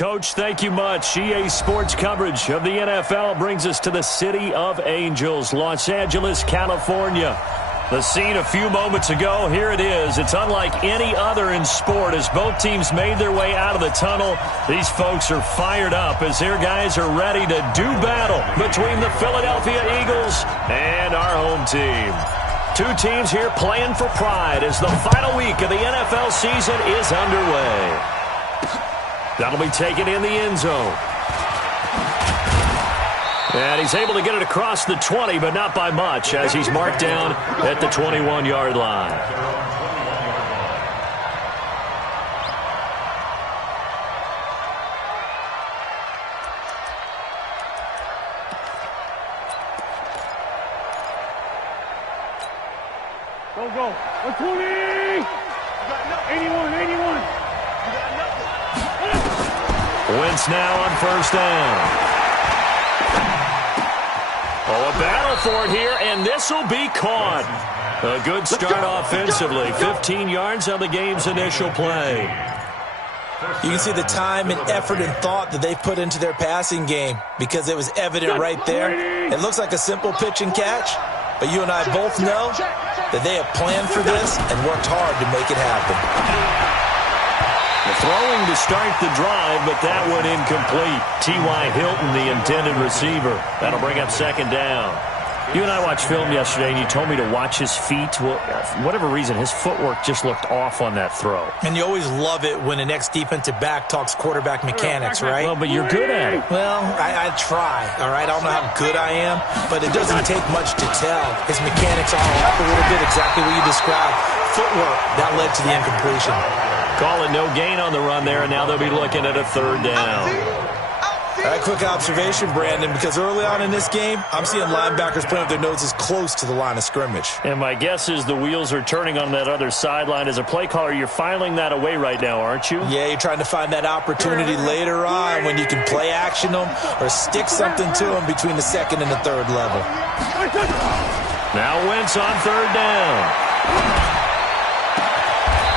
Coach, thank you much. EA Sports coverage of the NFL brings us to the City of Angels, Los Angeles, California. The scene a few moments ago, here it is. It's unlike any other in sport as both teams made their way out of the tunnel. These folks are fired up as their guys are ready to do battle between the Philadelphia Eagles and our home team. Two teams here playing for pride as the final week of the NFL season is underway. That'll be taken in the end zone. And he's able to get it across the 20, but not by much, as he's marked down at the 21-yard line. Go. 120! 81. Wentz now on first down. Oh, a battle for it here, and this will be caught. A good start offensively. 15 yards on the game's initial play. You can see the time and effort and thought that they put into their passing game because it was evident right there. It looks like a simple pitch and catch, but you and I both know that they have planned for this and worked hard to make it happen. Throwing to start the drive, but that one incomplete. T.Y. Hilton, the intended receiver. That'll bring up second down. You and I watched film yesterday, and you told me to watch his feet. Well, for whatever reason, his footwork just looked off on that throw. And you always love it when the next defensive back talks quarterback mechanics, right? Well, but you're good at it. Well, I try, all right? I don't know how good I am, but it doesn't take much to tell. His mechanics are off a little bit, exactly what you described. Footwork, that led to the incompletion. Call it no gain on the run there, and now they'll be looking at a third down. All right, quick observation, Brandon, because early on in this game, I'm seeing linebackers playing with their noses close to the line of scrimmage. And my guess is the wheels are turning on that other sideline. As a play caller, you're filing that away right now, aren't you? Yeah, you're trying to find that opportunity later on when you can play action them or stick something to them between the second and the third level. Now Wentz on third down.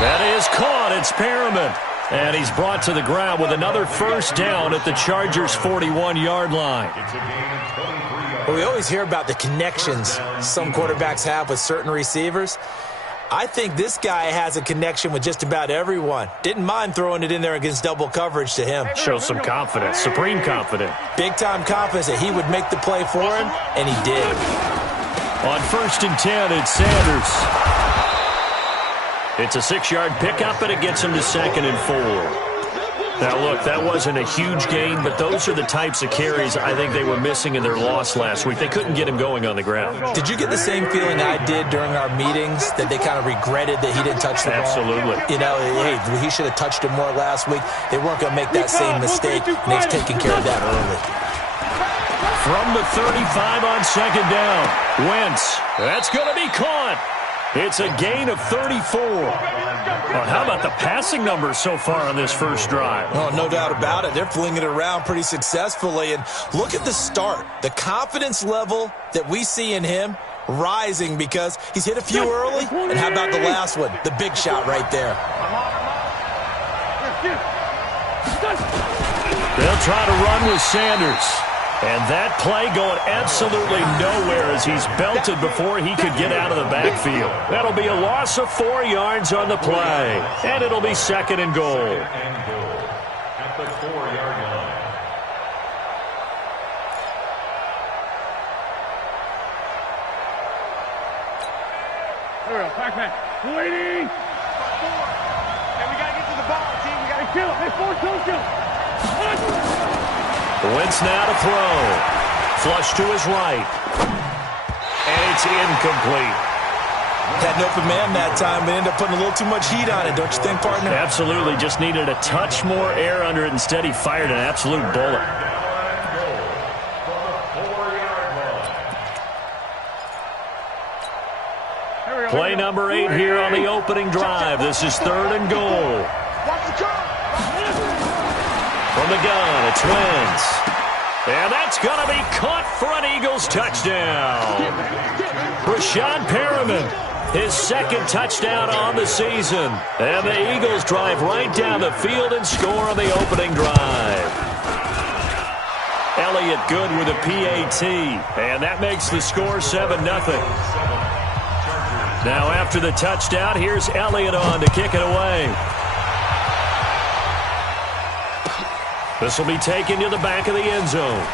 That is caught. It's Perriman. And he's brought to the ground with another first down at the Chargers' 41-yard line. Well, we always hear about the connections some quarterbacks have with certain receivers. I think this guy has a connection with just about everyone. Didn't mind throwing it in there against double coverage to him. Shows some confidence, supreme confidence. Big-time confidence that he would make the play for him, and he did. On 1st and 10, it's Sanders. It's a 6-yard pickup, and it gets him to 2nd and 4. Now, look, that wasn't a huge gain, but those are the types of carries I think they were missing in their loss last week. They couldn't get him going on the ground. Did you get the same feeling I did during our meetings, that they kind of regretted that he didn't touch the ball? Absolutely. You know, hey, he should have touched it more last week. They weren't going to make that same mistake, and they've taken care of that early. From the 35 on 2nd down, Wentz. That's going to be caught. It's a gain of 34. Well, how about the passing numbers so far on this first drive? Oh, no doubt about it. They're flinging it around pretty successfully. And look at the start. The confidence level that we see in him rising because he's hit a few early. And how about the last one? The big shot right there. They'll try to run with Sanders. And that play going absolutely nowhere as he's belted before he could get out of the backfield. That'll be a loss of 4 yards on the play. And it'll be 2nd and goal. At the 4-yard line. There we go. Back. Waiting. And we got to get to the ball, team. We got to kill him. Hey, don't kill him. Wentz now to throw. Flush to his right. And it's incomplete. Had an open man that time, but ended up putting a little too much heat on it, don't you think, partner? Absolutely. Just needed a touch more air under it. Instead, he fired an absolute bullet. Play number 8 here on the opening drive. This is 3rd and goal. From the gun, it's Wentz. And that's going to be caught for an Eagles touchdown. Rashad Perriman His second touchdown on the season. And the Eagles drive right down the field and score on the opening drive. Elliott good with a PAT. And that makes the score 7-0. Now after the touchdown, here's Elliott on to kick it away. This will be taken to the back of the end zone.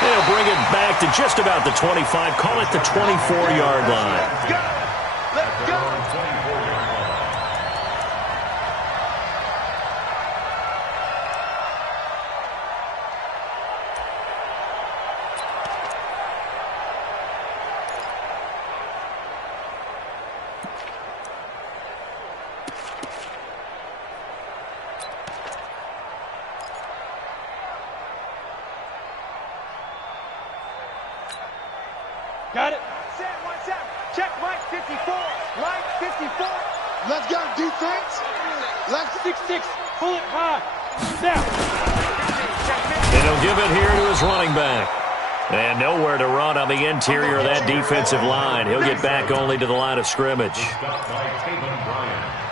They'll bring it back to just about the 25. Call it the 24-yard line. Let's go! Let's go! Got it. Set, 1 second. Check Mike 54. Mike 54. Let's go, defense. Let's 6-6. Pull it high. Down. And he'll give it here to his running back. And nowhere to run on the interior of that defensive line. He'll get back only to the line of scrimmage.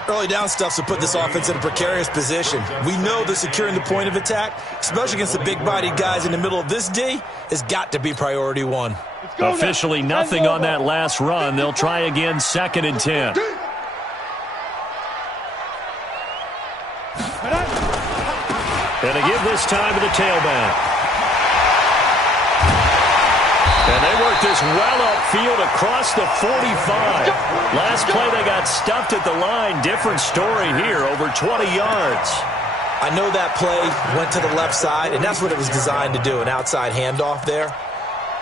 Early down stuffs to put this offense in a precarious position. We know that securing the point of attack, especially against the big-bodied guys in the middle of this D, has got to be priority one. Officially nothing on that last run. They'll try again, 2nd and 10. And they give this time to the tailback. And they work this well upfield across the 45. Last play they got stuffed at the line. Different story here, over 20 yards. I know that play went to the left side, and that's what it was designed to do, an outside handoff there.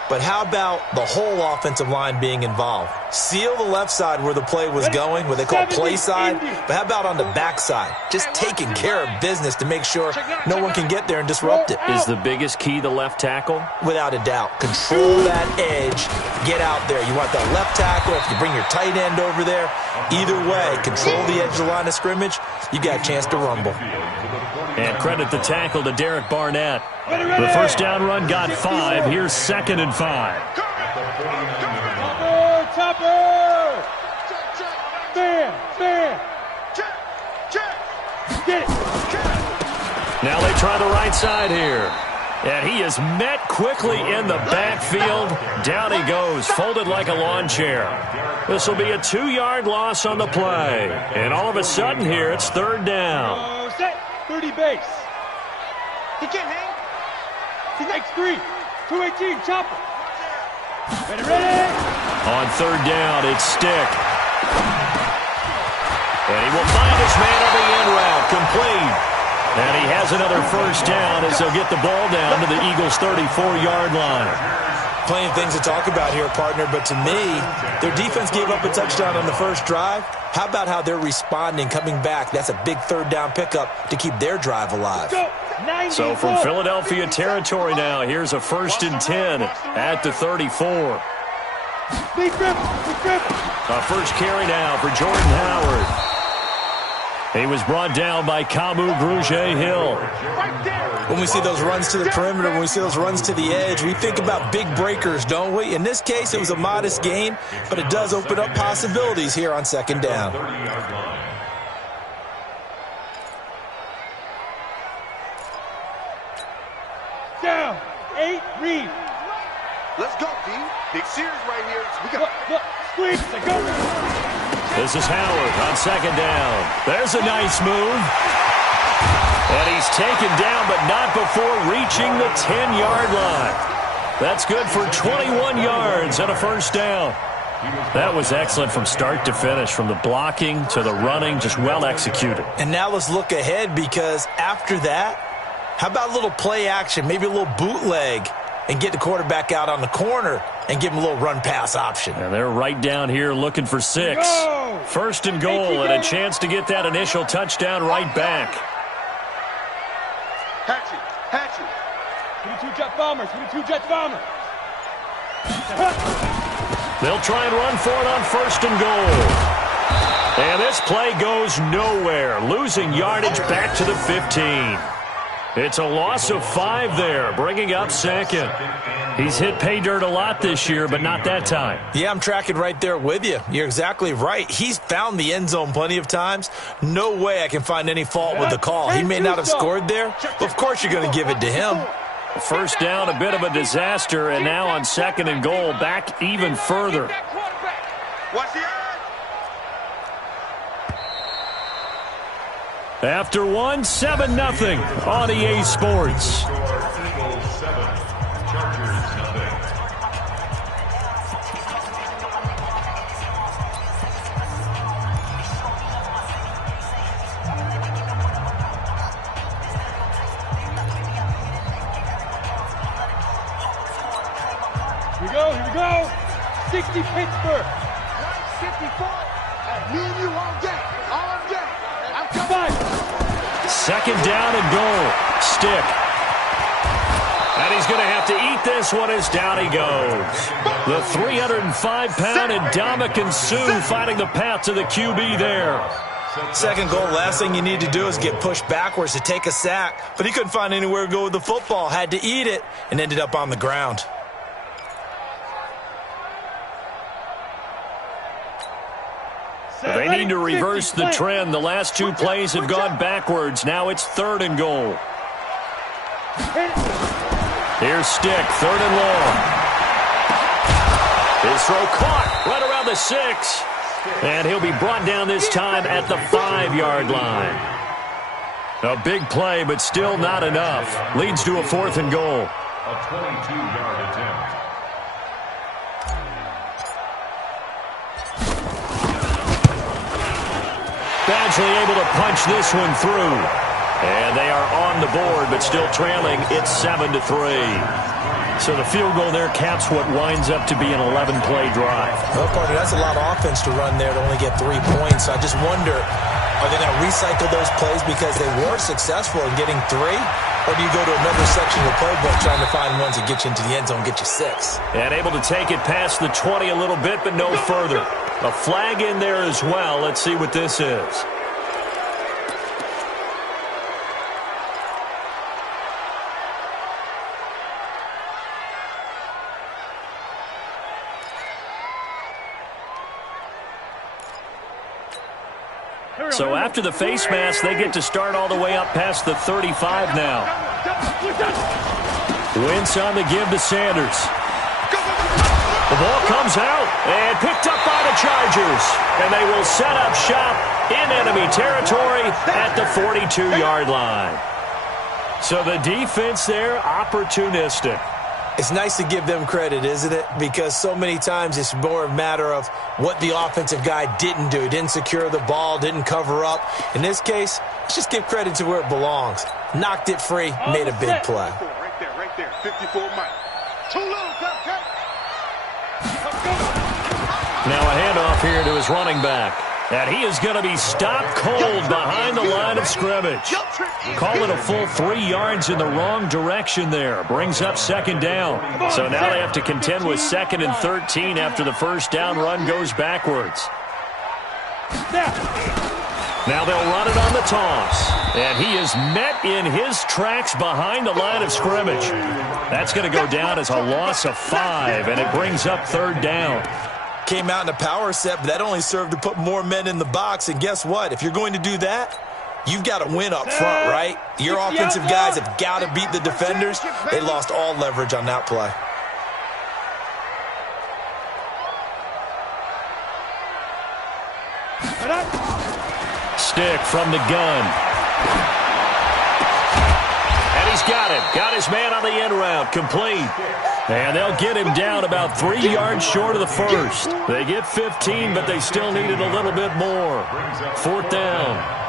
But how about the whole offensive line being involved? Seal the left side where the play was going, what they call play side. But how about on the back side? Just taking care of business to make sure no one can get there and disrupt it. Is the biggest key the left tackle? Without a doubt. Control that edge. Get out there. You want that left tackle. If you bring your tight end over there, either way, control the edge of the line of scrimmage, you got a chance to rumble. And credit the tackle to Derek Barnett. The first down run got 5. Here's 2nd and 5. Chopper! Stand! Check! Get it! Now they try the right side here. And he is met quickly in the backfield. Down he goes, folded like a lawn chair. This will be a 2-yard loss on the play. And all of a sudden here, it's 3rd down. Set! 30 base. He can't hang. He makes 3. 218, chopper. Ready. On 3rd down, it's Stick. And he will find his man on the end route, complete. And he has another first down as they'll get the ball down to the Eagles' 34-yard line. Plenty of things to talk about here, partner, but to me, their defense gave up a touchdown on the first drive. How about how they're responding, coming back? That's a big 3rd down pickup to keep their drive alive. So from Philadelphia territory now, here's a 1st and 10 at the 34. A first carry now for Jordan Howard. He was brought down by Kamu Grugier-Hill. When we see those runs to the perimeter, when we see those runs to the edge, we think about big breakers, don't we? In this case, it was a modest gain, but it does open up possibilities here on 2nd down. Down. 8, read. Let's go, D. Big series right here. We got Look. Squeeze. Go. This is Howard on 2nd down. There's a nice move. And he's taken down, but not before reaching the 10-yard line. That's good for 21 yards and a first down. That was excellent from start to finish, from the blocking to the running, just well executed. And now let's look ahead, because after that, how about a little play action, maybe a little bootleg, and get the quarterback out on the corner and give him a little run-pass option. And they're right down here looking for 6. Go! 1st and goal, and a chance to get that initial touchdown right back. Hatchet. 22 Jet Bombers. They'll try and run for it on 1st and goal. And this play goes nowhere, losing yardage back to the 15. It's a loss of 5 there, bringing up second. He's hit pay dirt a lot this year, but not that time. Yeah, I'm tracking right there with you. You're exactly right. He's found the end zone plenty of times. No way I can find any fault with the call. He may not have scored there, but of course you're going to give it to him. First down, a bit of a disaster, and now on 2nd and goal, back even further. Watch the eye. After 1, 7-0 on EA Sports. Eagles 7, Chargers 0. Here we go. 60 Pittsburgh. 154. Me and you all day. All day. I'm coming. 2nd down and goal. Stick. And he's going to have to eat this one as down he goes. The 305-pound Ndamukong Suh finding the path to the QB there. 2nd goal, last thing you need to do is get pushed backwards to take a sack. But he couldn't find anywhere to go with the football. Had to eat it and ended up on the ground. They need to reverse the trend. The last 2 plays have gone backwards. Now it's 3rd and goal. Here's Stick, 3rd and long. His throw caught right around the 6. And he'll be brought down this time at the 5-yard line. A big play, but still not enough. Leads to a 4th and goal. A 22-yard attempt. Badgley able to punch this one through. And they are on the board, but still trailing. It's 7-3. So the field goal there caps what winds up to be an 11-play drive. Well, partner, that's a lot of offense to run there to only get 3 points. I just wonder, are they going to recycle those plays because they were successful in getting 3? Or do you go to another section of the playbook trying to find ones that get you into the end zone, get you 6? And able to take it past the 20 a little bit, but no further. A flag in there as well. Let's see what this is. So after the face mask, they get to start all the way up past the 35 now. Wentz on the give to Sanders. The ball comes out and picked up by the Chargers. And they will set up shop in enemy territory at the 42-yard line. So the defense there, opportunistic. It's nice to give them credit, isn't it? Because so many times it's more a matter of what the offensive guy didn't do. He didn't secure the ball, didn't cover up. In this case, let's just give credit to where it belongs. Knocked it free, made a big play. Right there. 54 Mike. Too low, Cupcake. Now a handoff here to his running back. And he is going to be stopped cold behind the line of scrimmage. Call it a full 3 yards in the wrong direction there. Brings up 2nd down. So now they have to contend with 2nd and 13 after the first down run goes backwards. Now they'll run it on the toss. And he is met in his tracks behind the line of scrimmage. That's going to go down as a loss of 5, and it brings up 3rd down. Came out in a power set, but that only served to put more men in the box. And guess what? If you're going to do that, you've got to win up front, right? Your offensive guys have got to beat the defenders. They lost all leverage on that play. Stick from the gun. And he's got it. Got his man on the end route. Complete. And they'll get him down about 3 yards short of the first. They get 15, but they still needed a little bit more. 4th down.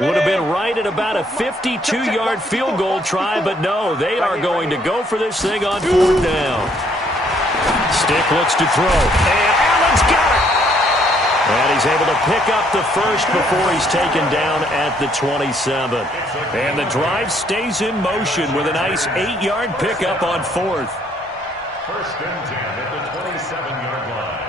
Would have been right at about a 52-yard field goal try, but no, they are going to go for this thing on 4th down. Stick looks to throw, and Allen's got it. And he's able to pick up the first before he's taken down at the 27. And the drive stays in motion with a nice 8-yard pickup on fourth. First and 10 at the 27-yard line.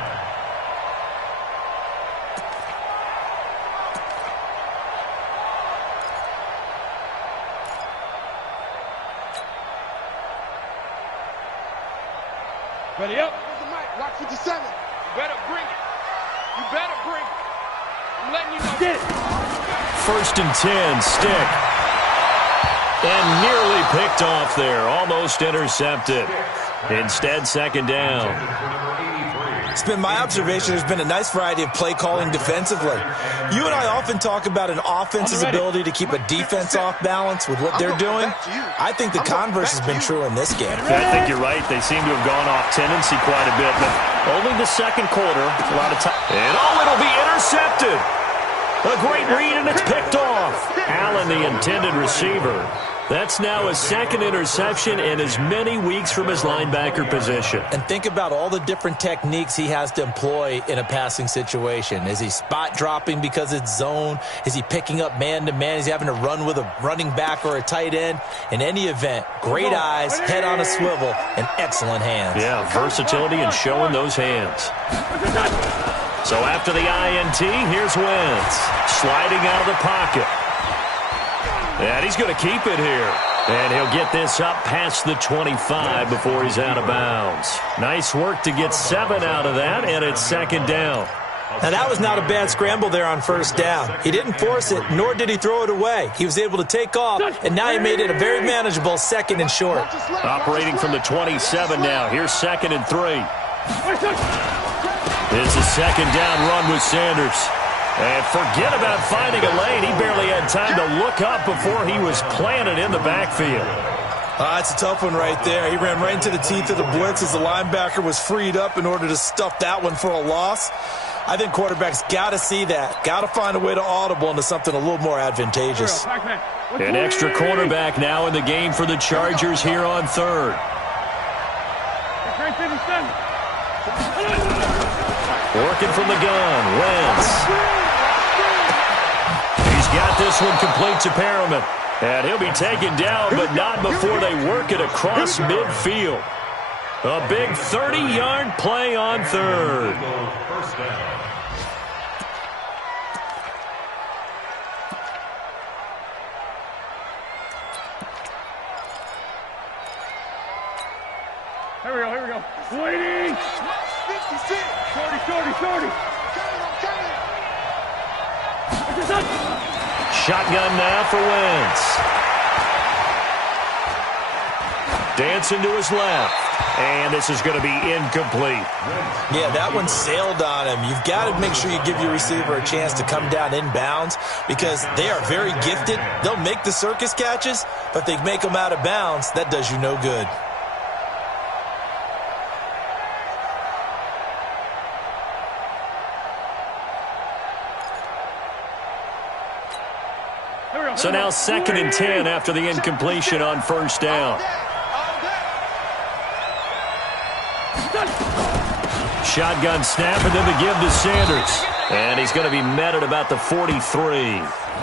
Ready up. Here's the mic. Watch 57. You better bring it. You better bring it. I'm letting you know. Get it. First and 10, stick. And nearly picked off there. Almost intercepted. Instead, second down. It's been my observation there's been a nice variety of play calling defensively. You and I often talk about an offense's ability to keep a defense off balance with what they're doing. I think the converse has been true in this game. I think you're right. They seem to have gone off tendency quite a bit, but only the second quarter. A lot of time. And it'll be intercepted. A great read, and it's picked off. Allen, the intended receiver. That's now a second interception in as many weeks from his linebacker position. And think about all the different techniques he has to employ in a passing situation. Is he spot dropping because it's zone? Is he picking up man-to-man? Is he having to run with a running back or a tight end? In any event, great eyes, head on a swivel, and excellent hands. Yeah, versatility and showing those hands. So after the INT, here's Wentz. Sliding out of the pocket. And he's going to keep it here. And he'll get this up past the 25 before he's out of bounds. Nice work to get 7 out of that, and it's second down. Now, that was not a bad scramble there on first down. He didn't force it, nor did he throw it away. He was able to take off, and now he made it a very manageable second and short. Operating from the 27 now. Here's second and 3. It's a second down run with Sanders. And forget about finding a lane. He barely had time to look up before he was planted in the backfield. That's a tough one right there. He ran right into the teeth of the blitz as the linebacker was freed up in order to stuff that one for a loss. I think quarterbacks got to see that. Got to find a way to audible into something a little more advantageous. An extra cornerback now in the game for the Chargers here on third. Working from the gun, Wentz. He's got this one complete to Perriman. And he'll be taken down, but not before they work it across midfield. A big 30-yard play on third. First down. Here we go. Waiting. 56. Shorty. Shotgun now for Wentz. Dancing to his left. And this is going to be incomplete. Yeah, that one sailed on him. You've got to make sure you give your receiver a chance to come down inbounds because they are very gifted. They'll make the circus catches, but if they make them out of bounds, that does you no good. So now second and 10 after the incompletion on first down. Shotgun snap and then the give to Sanders. And he's going to be met at about the 43.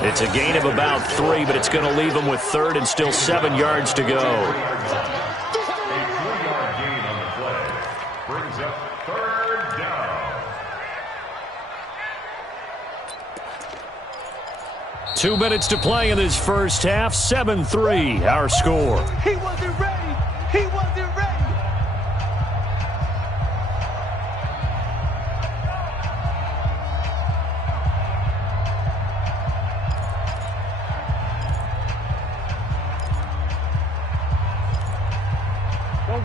It's a gain of about 3, but it's going to leave him with third and still 7 yards to go. A 3-yard gain on the play brings up third down. 2 minutes to play in this first half. 7-3, our score. He wasn't ready.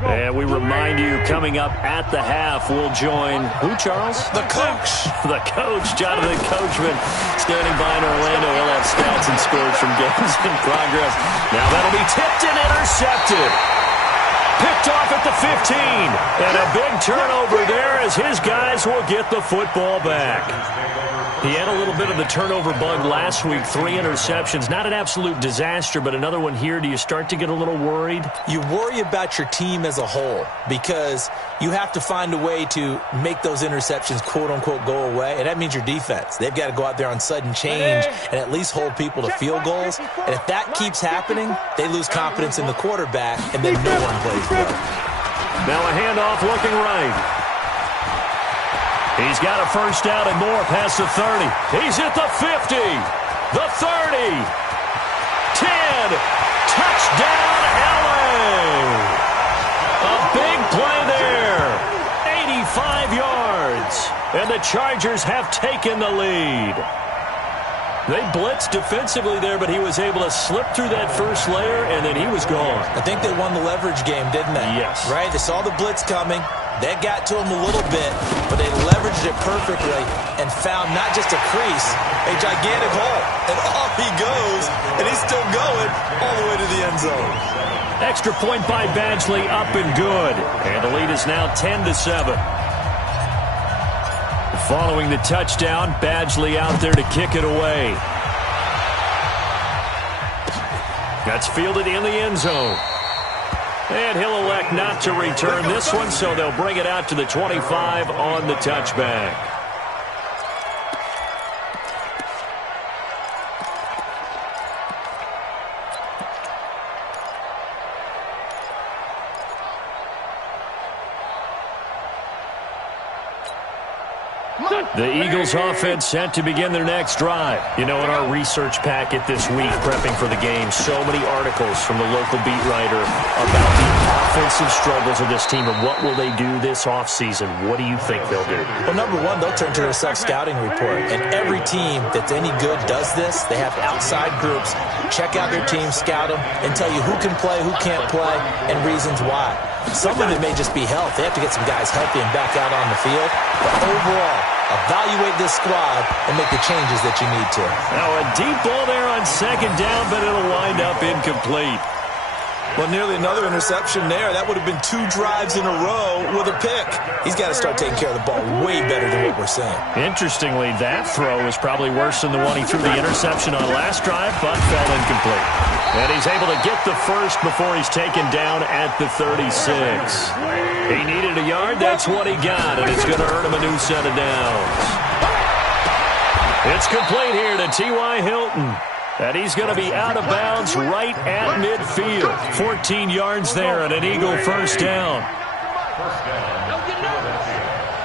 And we remind you, coming up at the half, we'll join, who, Charles? The coach. The coach, Jonathan Coachman, standing by in Orlando. He'll have stats and scores from games in progress. Now that'll be tipped and intercepted. Picked off at the 15. And a big turnover there as his guys will get the football back. He had a little bit of the turnover bug last week, 3 interceptions. Not an absolute disaster, but another one here. Do you start to get a little worried? You worry about your team as a whole because you have to find a way to make those interceptions, quote-unquote, go away, and that means your defense. They've got to go out there on sudden change and at least hold people to field goals. And if that keeps happening, they lose confidence in the quarterback, and then no one plays well. Now a handoff looking right. He's got a first down and more past the 30. He's at the 50, the 30, 10, touchdown LA. A big play there, 85 yards, and the Chargers have taken the lead. They blitzed defensively there, but he was able to slip through that first layer, and then he was gone. I think they won the leverage game, didn't they? Yes. Right? They saw the blitz coming. That got to him a little bit, but they leveraged it perfectly and found not just a crease, a gigantic hole. And off he goes, and he's still going all the way to the end zone. Extra point by Badgley, up and good. And the lead is now 10-7. Following the touchdown, Badgley out there to kick it away. That's fielded in the end zone. And he'll elect not to return this one, so they'll bring it out to the 25 on the touchback. The Eagles offense set to begin their next drive. You know, in our research packet this week, prepping for the game, so many articles from the local beat writer about the offensive struggles of this team and what will they do this offseason. What do you think they'll do? Well, number one, they'll turn to their self-scouting report. And every team that's any good does this. They have outside groups, check out their team, scout them, and tell you who can play, who can't play, and reasons why. Some of it may just be health. They have to get some guys healthy and back out on the field. But overall, evaluate this squad and make the changes that you need to. Now a deep ball there on second down, but it'll wind up incomplete. Well, nearly another interception there. That would have been 2 drives in a row with a pick. He's got to start taking care of the ball way better than what we're seeing. Interestingly, that throw is probably worse than the one he threw the interception on last drive, but fell incomplete. And he's able to get the first before he's taken down at the 36. He needed a yard. That's what he got, and it's going to earn him a new set of downs. It's complete here to T.Y. Hilton. And he's going to be out of bounds right at midfield. 14 yards there and an Eagle first down.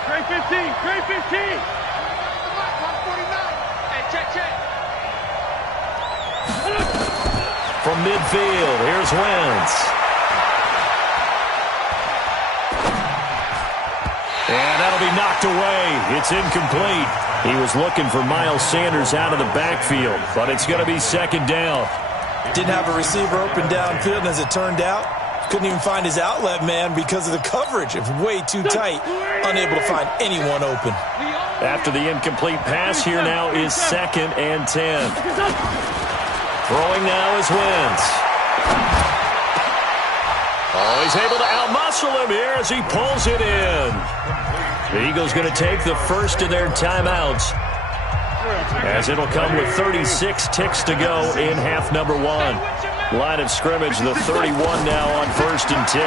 Trey 15, Trey 15. From midfield, here's Wentz. And that'll be knocked away. It's incomplete. He was looking for Miles Sanders out of the backfield, but it's going to be second down. Didn't have a receiver open downfield, and as it turned out, couldn't even find his outlet man because of the coverage. It was way too tight, unable to find anyone open. After the incomplete pass, here now is 2nd and 10. Throwing now is Wentz. Oh, he's able to outmuscle him here as he pulls it in. The Eagles going to take the first of their timeouts, as it'll come with 36 ticks to go in half number 1. Line of scrimmage, the 31 now on 1st and 10.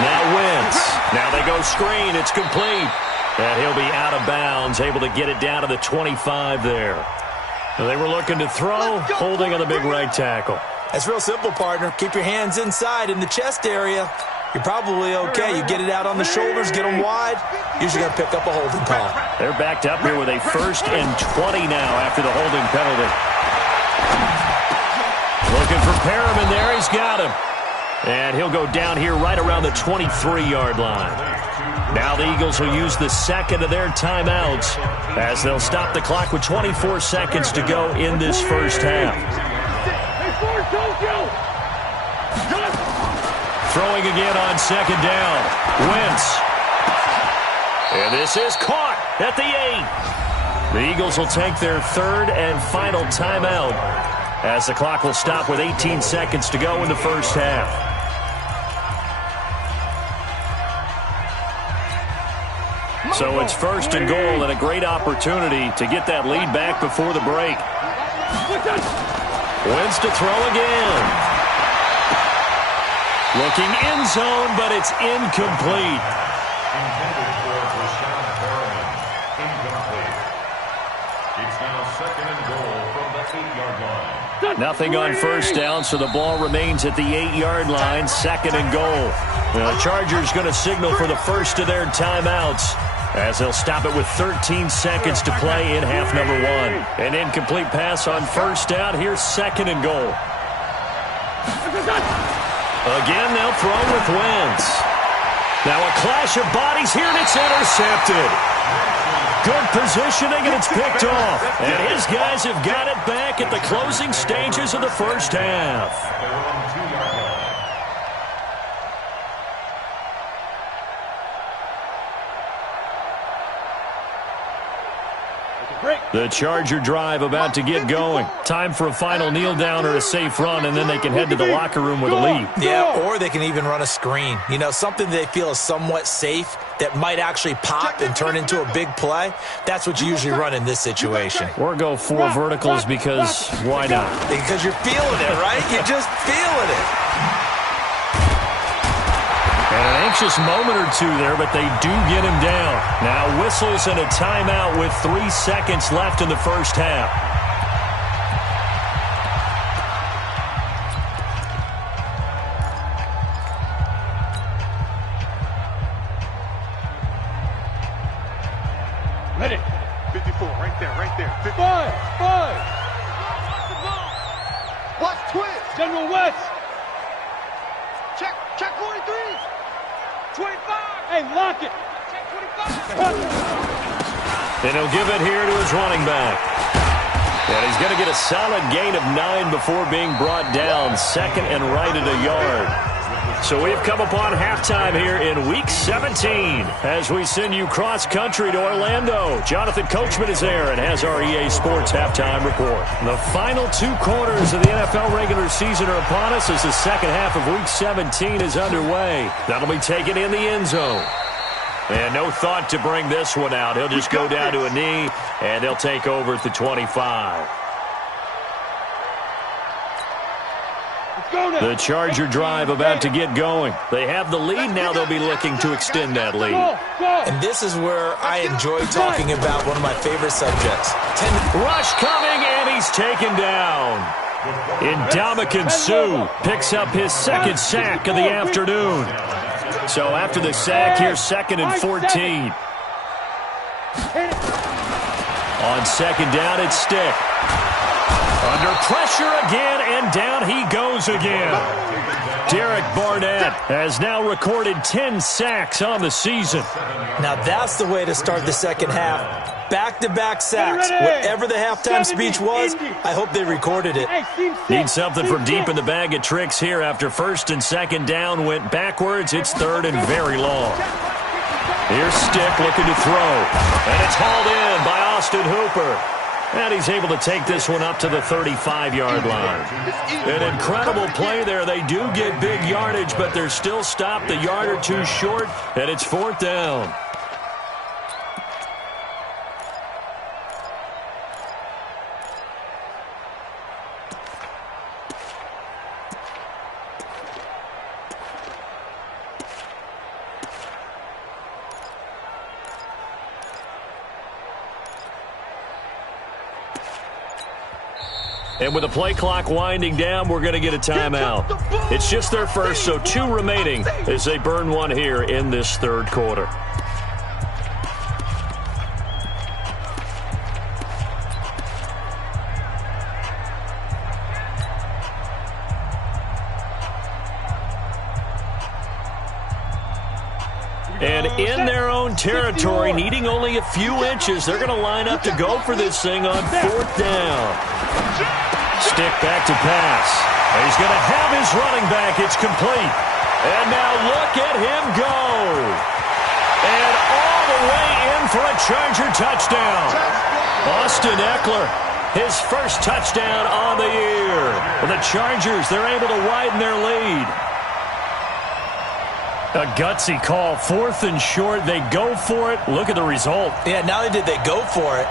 Now Wentz. Now they go screen. It's complete. And he'll be out of bounds, able to get it down to the 25 there. Now they were looking to throw, holding on the big right tackle. That's real simple, partner. Keep your hands inside in the chest area. You're probably okay. You get it out on the shoulders, get them wide. Usually going to pick up a holding call. They're backed up here with a 1st and 20 now after the holding penalty. Looking for Perriman there. He's got him. And he'll go down here right around the 23-yard line. Now the Eagles will use the second of their timeouts as they'll stop the clock with 24 seconds to go in this first half. Throwing again on second down. Wentz. And this is caught at the 8. The Eagles will take their 3rd and final timeout as the clock will stop with 18 seconds to go in the first half. So it's first and goal and a great opportunity to get that lead back before the break. Wins to throw again. Looking end zone, but it's incomplete. Intended for Rashawn Perriman. Incomplete. It's now second and goal from the 8-yard line. Nothing on first down, so the ball remains at the 8-yard line, second and goal. The Chargers going to signal for the first of their timeouts as they'll stop it with 13 seconds to play in half number 1. An incomplete pass on first down. Here's second and goal. Again, they'll throw with Wentz. Now a clash of bodies here, and it's intercepted. Good positioning, and it's picked off. And his guys have got it back at the closing stages of the first half. They're on the 2-yard line. The Charger drive about to get going. Time for a final kneel down or a safe run, and then they can head to the locker room with a lead. Yeah, or they can even run a screen. You know, something they feel is somewhat safe that might actually pop and turn into a big play. That's what you usually run in this situation. Or go 4 verticals because why not? Because you're feeling it, right? You're just feeling it. And an anxious moment or two there, but they do get him down. Now whistles and a timeout with 3 seconds left in the first half. Ready. 54, right there, right there. 55. Watch twist. General West. Check 43. 25. Hey, lock it. Check 25. And he'll give it here to his running back. And he's going to get a solid gain of 9 before being brought down. Second and right at a yard. So we've come upon halftime here in Week 17 as we send you cross-country to Orlando. Jonathan Coachman is there and has our EA Sports halftime report. The final 2 quarters of the NFL regular season are upon us as the second half of Week 17 is underway. That'll be taken in the end zone. And no thought to bring this one out. He'll just go down to a knee, and they'll take over at the 25. The Charger drive about to get going. They have the lead. Now they'll be looking to extend that lead. And this is where I enjoy talking about one of my favorite subjects. Rush coming, and he's taken down. Ndamukong Suh picks up his second sack of the afternoon. So after the sack, here's second and 14. On second down, it's Stick. Under pressure again, and down he goes again. Derek Barnett has now recorded 10 sacks on the season. Now that's the way to start the second half. Back-to-back sacks. Whatever the halftime speech was, I hope they recorded it. Need something from deep in the bag of tricks here after first and second down went backwards. It's third and very long. Here's Stick looking to throw. And it's hauled in by Austin Hooper. And he's able to take this one up to the 35-yard line. An incredible play there. They do get big yardage, but they're still stopped a yard or two short, and it's 4th down. And with the play clock winding down, we're going to get a timeout. It's just their first, so 2 remaining as they burn one here in this third quarter. And in their own territory, needing only a few inches, they're going to line up to go for this thing on 4th down. Stick back to pass. He's going to have his running back. It's complete. And now look at him go. And all the way in for a Charger touchdown. Austin Eckler, his first touchdown on the year. For the Chargers, they're able to widen their lead. A gutsy call, 4th and short. They go for it. Look at the result. Yeah, not only did they go for it,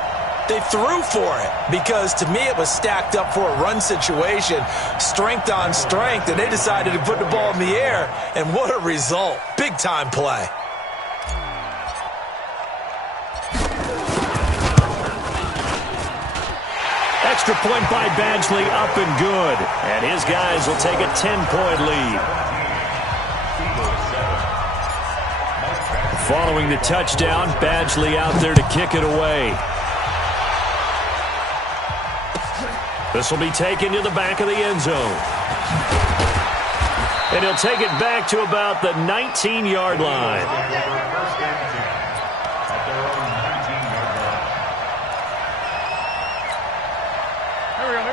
they threw for it, because to me it was stacked up for a run situation, strength on strength, and they decided to put the ball in the air, and what a result. Big-time play. Extra point by Badgley, up and good. And his guys will take a 10-point lead. Following the touchdown, Badgley out there to kick it away. This will be taken to the back of the end zone. And he'll take it back to about the 19-yard line.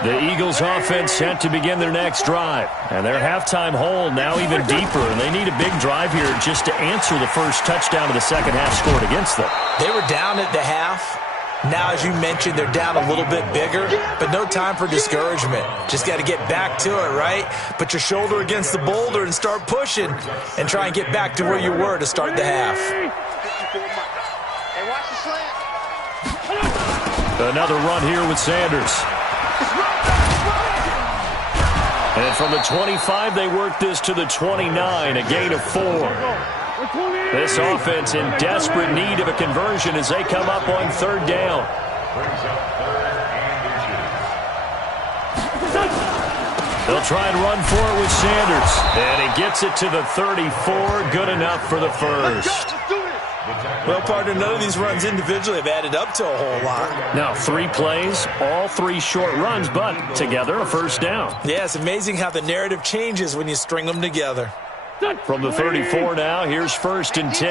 The Eagles offense set to begin their next drive. And their halftime hole now even deeper. And they need a big drive here just to answer the first touchdown of the second half scored against them. They were down at the half. Now, as you mentioned, they're down a little bit bigger, but no time for discouragement. Just got to get back to it, right? Put your shoulder against the boulder and start pushing and try and get back to where you were to start the half. Another run here with Sanders. And from the 25, they work this to the 29, a gain of 4. This offense in desperate need of a conversion as they come up on 3rd down. They'll try and run for it with Sanders. And he gets it to the 34. Good enough for the first. Well, partner, none of these runs individually have added up to a whole lot. Now, 3 plays, all 3 short runs, but together a first down. Yeah, it's amazing how the narrative changes when you string them together. From the 34 now, here's 1st and 10.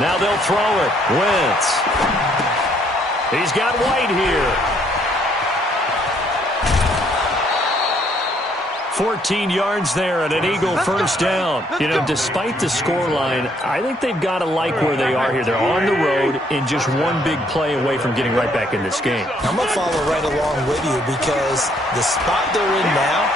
Now they'll throw it. Wentz. He's got White here. 14 yards there and an Eagle first down. You know, despite the scoreline, I think they've got to like where they are here. They're on the road and just one big play away from getting right back in this game. I'm going to follow right along with you because the spot they're in now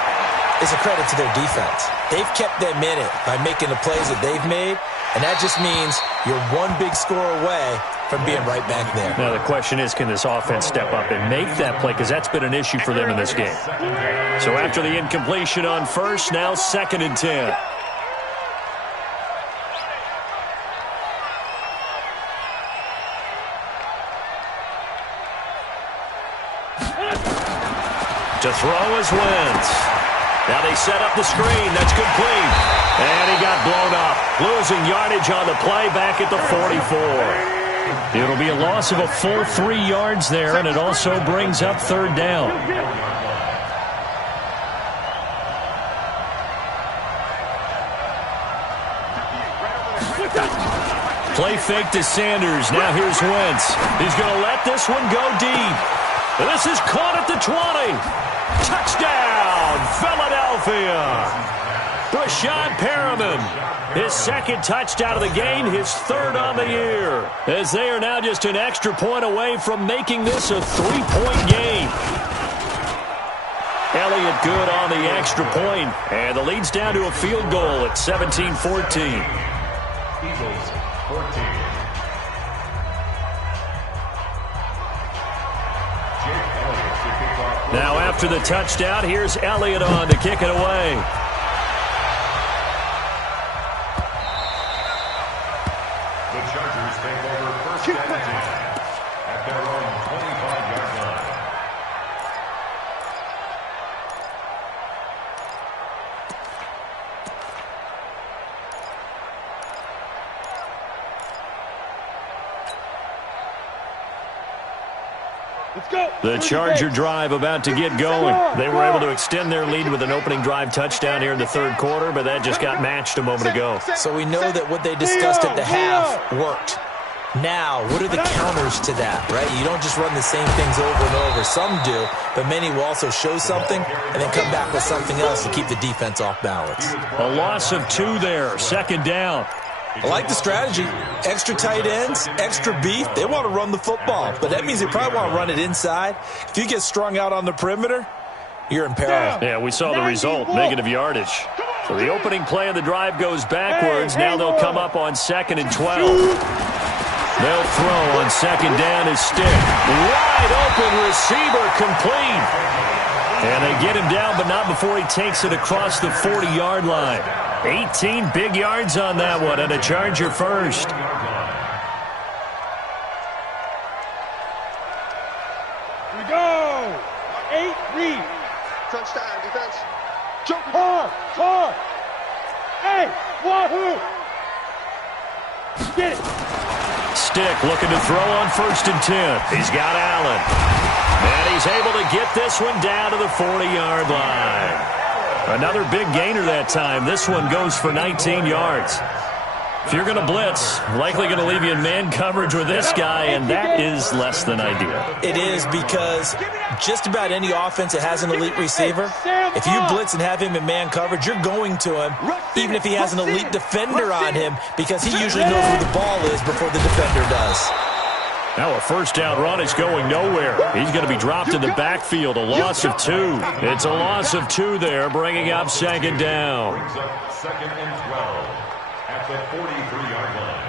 is a credit to their defense. They've kept them in it by making the plays that they've made, and that just means you're one big score away from being right back there. Now the question is, can this offense step up and make that play? Because that's been an issue for them in this game. So after the incompletion on first, now 2nd and 10. To throw is Wentz. Now they set up the screen. That's complete. And he got blown up. Losing yardage on the play back at the 44. It'll be a loss of a full 3 yards there, and it also brings up 3rd down. Play fake to Sanders. Now here's Wentz. He's going to let this one go deep. This is caught at the 20. Touchdown, Philadelphia. Brashad Perriman, his 2nd touchdown of the game, his 3rd on the year. As they are now just an extra point away from making this a 3-point game. Elliott good on the extra point, and the lead's down to a field goal at 17-14. Eagles 14. Now after the touchdown, here's Elliott on to kick it away. The Chargers take over 1st and 10 at their own 25-yard line. The Charger drive about to get going. They were able to extend their lead with an opening drive touchdown here in the 3rd quarter, but that just got matched a moment ago. So we know that what they discussed at the half worked. Now, what are the counters to that, right? You don't just run the same things over and over. Some do, but many will also show something and then come back with something else to keep the defense off balance. A loss of 2 there, 2nd down. I like the strategy. Extra tight ends, extra beef. They want to run the football, but that means they probably want to run it inside. If you get strung out on the perimeter, you're in peril. Yeah, we saw the result, negative yardage. So the opening play of the drive goes backwards. Now they'll come up on 2nd and 12. They'll throw on 2nd down his stick. Wide open receiver, complete. And they get him down, but not before he takes it across the 40-yard line. 18 big yards on that one, and a Charger first. Here we go. 8 read. Touchdown, defense. Jump hard. Hey, wahoo. Get it. Stick looking to throw on 1st and 10. He's got Allen. And he's able to get this one down to the 40-yard line. Another big gainer that time. This one goes for 19 yards. If you're going to blitz, likely going to leave you in man coverage with this guy, and that is less than ideal. It is, because just about any offense that has an elite receiver, if you blitz and have him in man coverage, you're going to him, even if he has an elite defender on him, because he usually knows where the ball is before the defender does. Now a 1st down run is going nowhere. He's going to be dropped in the backfield, a loss of 2. It's a loss of 2 there, bringing up 2nd down. Brings up 2nd and 12 at the 43-yard line.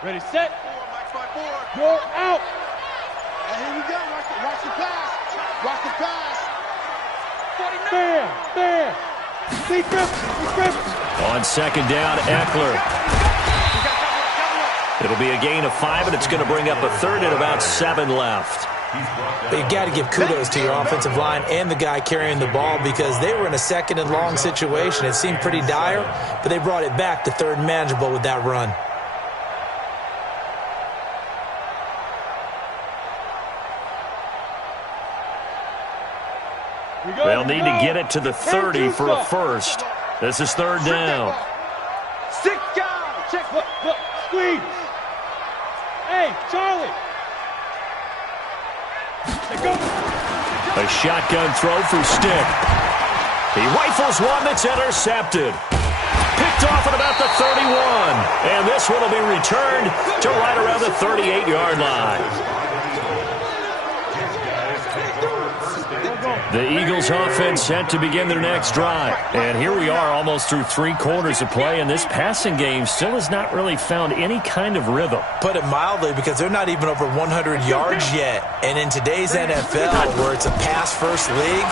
Ready, set. You're out. And here we go. Watch the pass. Watch the pass. Bam. Be Griffin. On 2nd down, Eckler. It'll be a gain of 5, and it's going to bring up a 3rd and about 7 left. But you got to give kudos to your offensive line and the guy carrying the ball, because they were in a 2nd and long situation. It seemed pretty dire, but they brought it back to 3rd and manageable with that run. They'll need to get it to the 30 for a first. This is 3rd down. Sit down. Check. Look. Squeeze. Hey, Charlie. Go. A shotgun throw for Stick. He rifles one that's intercepted. Picked off at about the 31. And this one will be returned to right around the 38-yard line. The Eagles offense set to begin their next drive. And here we are almost through 3 quarters of play, and this passing game still has not really found any kind of rhythm. Put it mildly, because they're not even over 100 yards yet. And in today's NFL, where it's a pass-first league,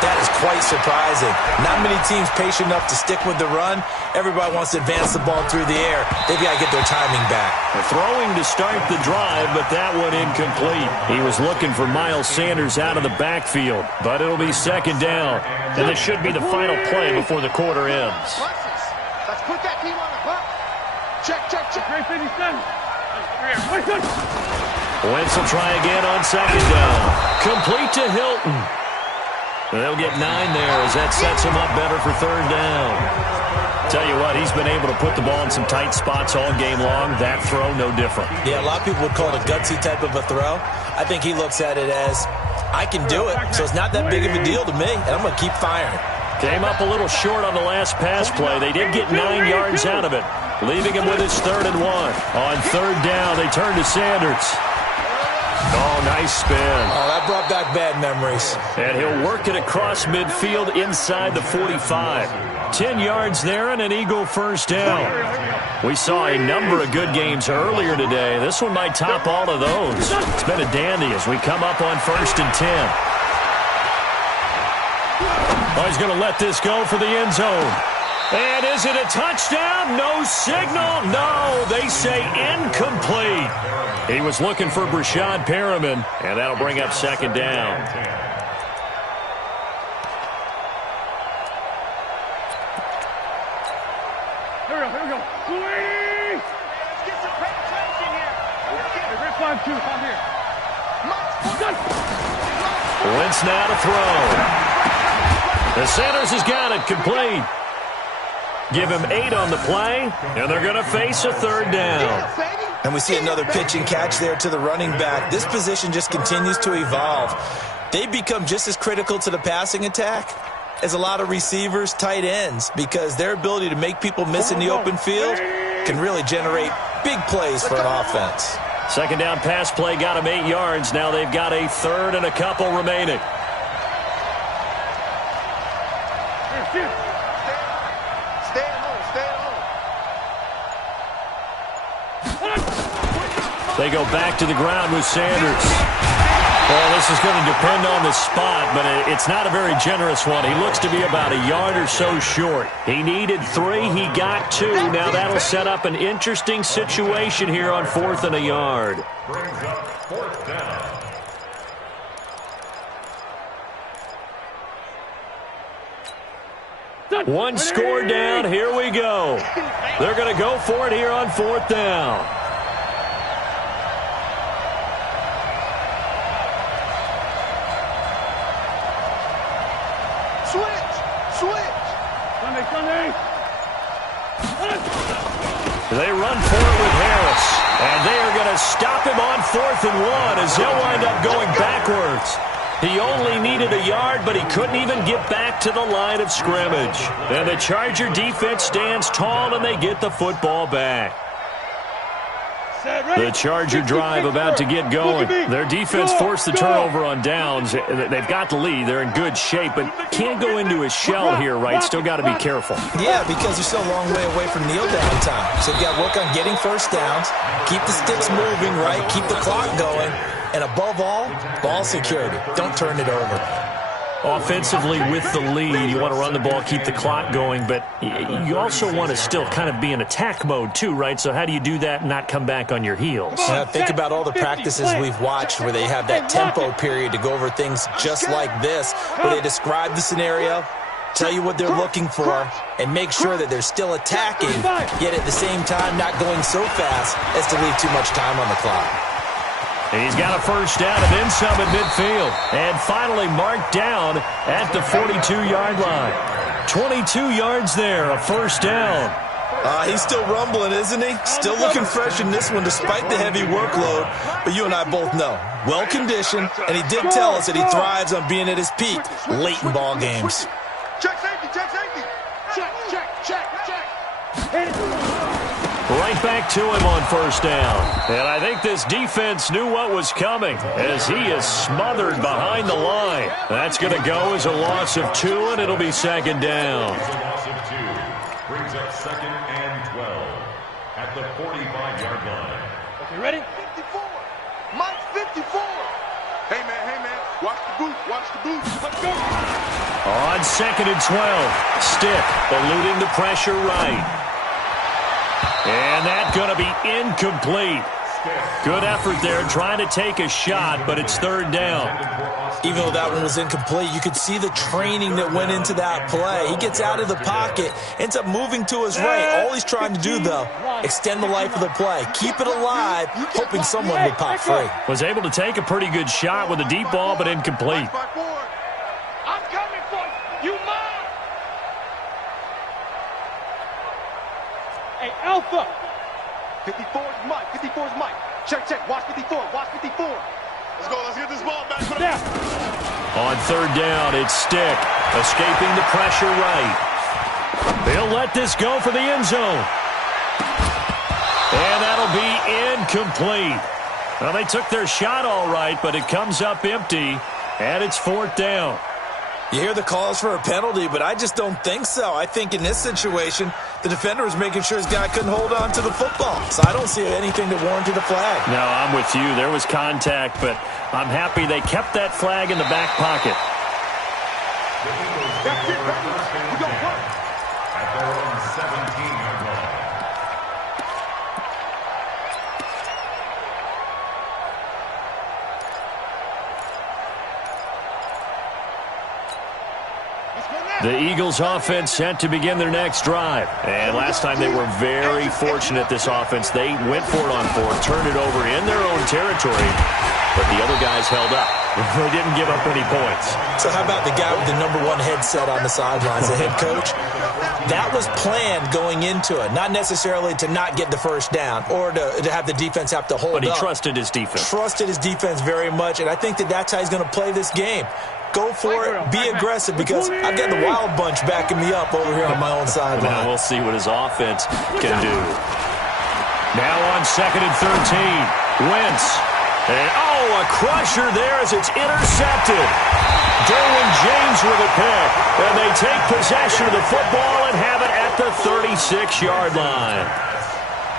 that is quite surprising. Not many teams patient enough to stick with the run. Everybody wants to advance the ball through the air. They've got to get their timing back. Throwing to start the drive, but that one incomplete. He was looking for Miles Sanders out of the backfield, but it'll be 2nd down. And this should be the final play before the quarter ends. Let's put that team on the clock. Check. 357. Wentz will try again on 2nd down. Complete to Hilton. They'll get 9 there as that sets him up better for 3rd down. Tell you what, he's been able to put the ball in some tight spots all game long. That throw, no different. Yeah, a lot of people would call it a gutsy type of a throw. I think he looks at it as, I can do it, so it's not that big of a deal to me, and I'm going to keep firing. Came up a little short on the last pass play. They did get 9 yards out of it, leaving him with his 3rd and 1. On 3rd down, they turn to Sanders. Oh, nice spin. Oh, that brought back bad memories. And he'll work it across midfield inside the 45. 10 yards there and an Eagle 1st down. We saw a number of good games earlier today. This one might top all of those. It's been a dandy as we come up on 1st and 10. Oh, he's going to let this go for the end zone. And is it a touchdown? No signal. No, they say incomplete. He was looking for Brashad Perriman, and that'll bring up 2nd down. Here we go. Let's get some penetration here. Red flag 2, come here. Wentz now to throw. The Sanders has got it complete. Give him 8 on the play, and they're going to face a 3rd down. And we see another pitch and catch there to the running back. This position just continues to evolve. They become just as critical to the passing attack as a lot of receivers, tight ends, because their ability to make people miss in the open field can really generate big plays for an offense. Second down pass play got them 8 yards. Now they've got a third and a couple remaining. Stay at home. They go back to the ground with Sanders. Well, this is going to depend on the spot, but it's not a very generous one. He looks to be about a yard or so short. He needed 3. He got 2. Now that'll set up an interesting situation here on 4th and a yard. Brings up 4th down. One score down. Here we go. They're going to go for it here on 4th down. They run for it with Harris, and they are going to stop him on 4th and 1 as they'll wind up going backwards. He only needed a yard, but he couldn't even get back to the line of scrimmage. And the Charger defense stands tall, and they get the football back. The Charger drive about to get going. Their defense forced the turnover on downs. They've got the lead. They're in good shape, but can't go into a shell here, right? Still got to be careful. Yeah, because they're still a long way away from kneel down time. So you've got to work on getting first downs, keep the sticks moving, right? Keep the clock going. And above all, ball security. Don't turn it over. Offensively with the lead, you want to run the ball, keep the clock going, but you also want to still kind of be in attack mode too, right? So how do you do that and not come back on your heels? Think about all the practices we've watched where they have that tempo period to go over things just like this, where they describe the scenario, tell you what they're looking for, and make sure that they're still attacking, yet at the same time not going so fast as to leave too much time on the clock. He's got a first down and then some at midfield. And finally marked down at the 42-yard line. 22 yards there, a first down. He's still rumbling, isn't he? Still looking fresh in this one despite the heavy workload. But you and I both know, well-conditioned, and he did tell us that he thrives on being at his peak late in ball games. Check safety. Check. Right back to him on first down. And I think this defense knew what was coming as he is smothered behind the line. That's going to go as a loss of 2, and it'll be second down. It's a loss of 2. Brings up 2nd and 12 at the 45-yard line. Okay, ready? 54. Mike 54. Hey, man. Watch the boot. Let's go. On 2nd and 12, Stick eluding the pressure right. And that's going to be incomplete. Good effort there, trying to take a shot, but it's third down. Even though that one was incomplete, you could see the training that went into that play. He gets out of the pocket, ends up moving to his right. All he's trying to do, though, extend the life of the play. Keep it alive, hoping someone will pop free. Was able to take a pretty good shot with a deep ball, but incomplete. I'm coming for you. You mine. Hey, Alpha. 54 is Mike. Check. Watch 54. Let's go. Let's get this ball back. On third down, it's Stick, escaping the pressure right. They'll let this go for the end zone. And that'll be incomplete. Well, they took their shot all right, but it comes up empty, and it's fourth down. You hear the calls for a penalty, but I just don't think so. I think in this situation, the defender was making sure his guy couldn't hold on to the football. So I don't see anything that warranted a flag. No, I'm with you. There was contact, but I'm happy they kept that flag in the back pocket. That's it, baby. We got work. At their own 17-yard line. The Eagles offense set to begin their next drive. And last time they were very fortunate, this offense. They went for it on fourth, turned it over in their own territory. but the other guys held up. They didn't give up any points. So how about the guy with the #1 headset on the sidelines, the head coach? That was planned going into it, not necessarily to not get the first down or to have the defense have to hold up. But he trusted his defense. Trusted his defense very much, and I think that's how he's going to play this game. Go for it, be aggressive, because I've got the Wild Bunch backing me up over here on my own sideline. Now we'll see what his offense can do. Now on 2nd and 13, Wentz. And, a crusher there as it's intercepted. Derwin James with a pick. And they take possession of the football and have it at the 36-yard line.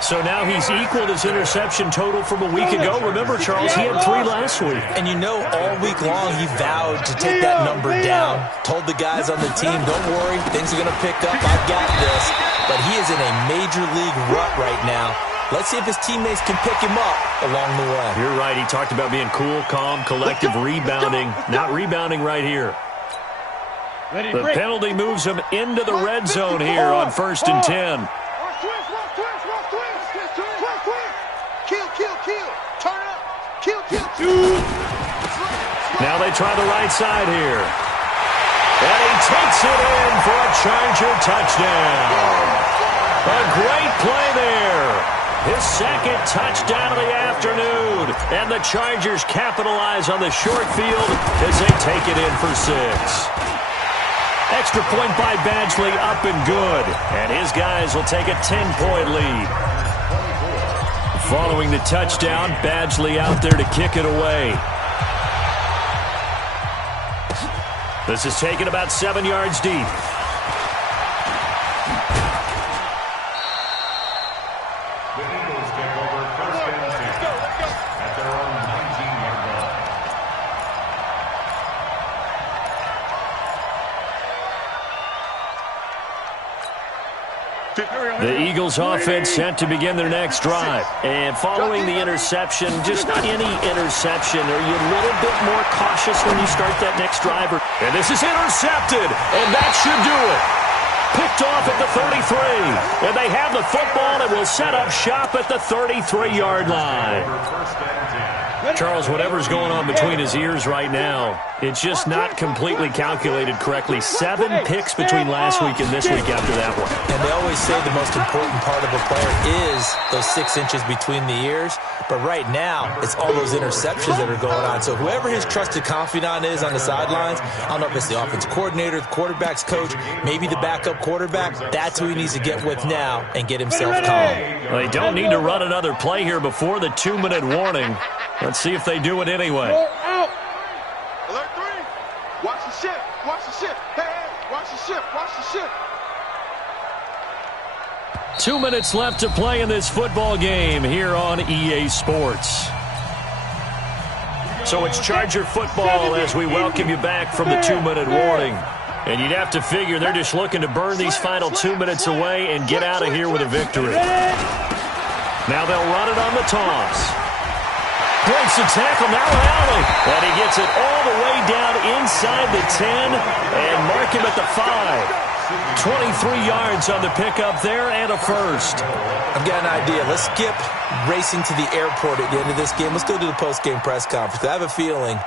So now he's equaled his interception total from a week ago. Remember, Charles, he had 3 last week. And you know, all week long he vowed to take that number down. Told the guys on the team, don't worry, things are going to pick up. I've got this. But he is in a major league rut right now. Let's see if his teammates can pick him up along the way. You're right. He talked about being cool, calm, collective, rebounding. Not rebounding right here. The penalty moves him into the red zone here on 1st and 10. Now they try the right side here. And he takes it in for a Charger touchdown. A great play there. His 2nd touchdown of the afternoon. And the Chargers capitalize on the short field as they take it in for 6. Extra point by Badgley, up and good. And his guys will take a 10-point lead. Following the touchdown, Badgley out there to kick it away. This is taken about 7 yards deep. The Eagles take over 1st and 10 at their own 19-yard line. The Eagles offense set to begin their next drive. And following the interception, just not any interception, are you a little bit more cautious when you start that next drive? And this is intercepted, and that should do it. Picked off at the 33. And they have the football and will set up shop at the 33-yard line. Charles, whatever's going on between his ears right now, it's just not completely calculated correctly. 7 picks between last week and this week after that one. And they always say the most important part of a player is those 6 inches between the ears. But right now, it's all those interceptions that are going on. So whoever his trusted confidant is on the sidelines, I don't know if it's the offensive coordinator, the quarterback's coach, maybe the backup quarterback, that's who he needs to get with now and get himself calm. Well, they don't need to run another play here before the 2-minute warning. Let's see if they do it anyway. Alert 3. Watch the shift. Watch the shift. Hey, watch the shift. Watch the shift. 2 minutes left to play in this football game here on EA Sports. So it's Charger football as we welcome you back from the 2-minute warning. And you'd have to figure they're just looking to burn these final 2 minutes away and get out of here with a victory. Now they'll run it on the toss. Breaks the tackle, now Allen. And he gets it all the way down inside the 10 and mark him at the 5. 23 yards on the pickup there and a first. I've got an idea. Let's skip racing to the airport at the end of this game. Let's go to the post-game press conference. I have a feeling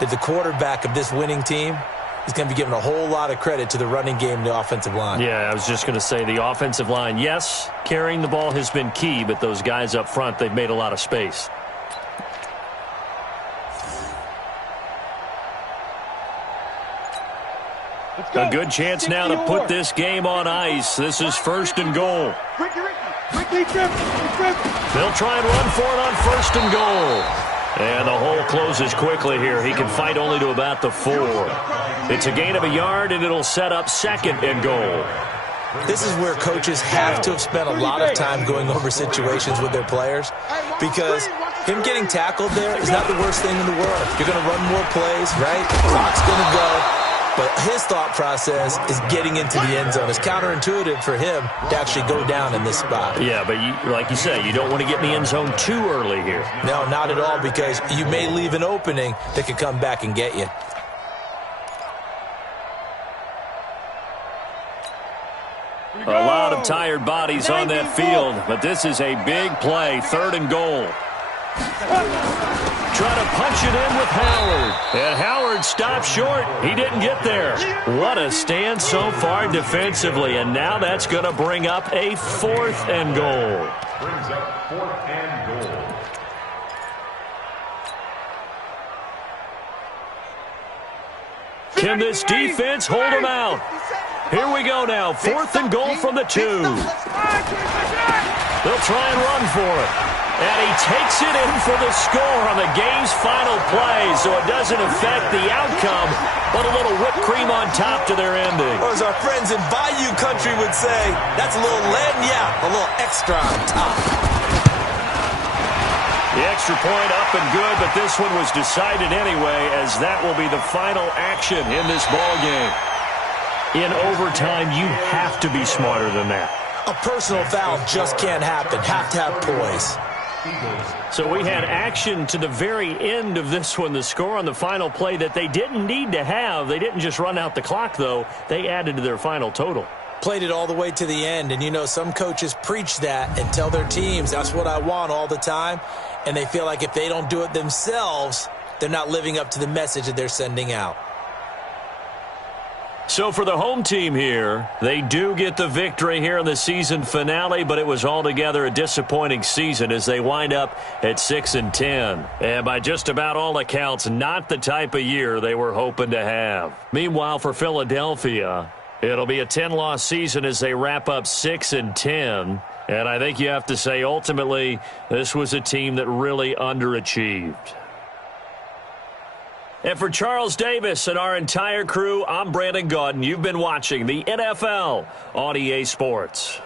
that the quarterback of this winning team is going to be giving a whole lot of credit to the running game and the offensive line. Yeah, I was just going to say the offensive line, yes, carrying the ball has been key, but those guys up front, they've made a lot of space. A good chance now to put this game on ice. This is 1st and goal. They'll try and run for it on 1st and goal. And the hole closes quickly here. He can fight only to about the 4. It's a gain of a yard, and it'll set up 2nd and goal. This is where coaches have to have spent a lot of time going over situations with their players, because him getting tackled there is not the worst thing in the world. You're going to run more plays, right? The clock's going to go. But his thought process is getting into the end zone. It's counterintuitive for him to actually go down in this spot. Yeah, but like you say, you don't want to get in the end zone too early here. No, not at all, because you may leave an opening that could come back and get you. A lot of tired bodies on that field, but this is a big play, 3rd and goal. Trying to punch it in with Howard. And Howard stopped short. He didn't get there. What a stand so far defensively. And now that's going to bring up a 4th and goal. Brings up 4th and goal. Can this defense hold them out? Here we go now. 4th and goal from the 2. They'll try and run for it. And he takes it in for the score on the game's final play, so it doesn't affect the outcome, but a little whipped cream on top to their ending. Or as our friends in Bayou Country would say, that's a little lagniappe, a little extra on top. The extra point up and good, but this one was decided anyway, as that will be the final action in this ball game. In overtime, you have to be smarter than that. A personal foul just can't happen. Have to have poise. So we had action to the very end of this one. The score on the final play that they didn't need to have. They didn't just run out the clock, though. They added to their final total. Played it all the way to the end. And, you know, some coaches preach that and tell their teams, that's what I want all the time. And they feel like if they don't do it themselves, they're not living up to the message that they're sending out. So for the home team here, they do get the victory here in the season finale, but it was altogether a disappointing season as they wind up at 6-10. And by just about all accounts, not the type of year they were hoping to have. Meanwhile, for Philadelphia, it'll be a 10-loss season as they wrap up 6-10. And I think you have to say, ultimately, this was a team that really underachieved. And for Charles Davis and our entire crew, I'm Brandon Gaudin. You've been watching the NFL on EA Sports.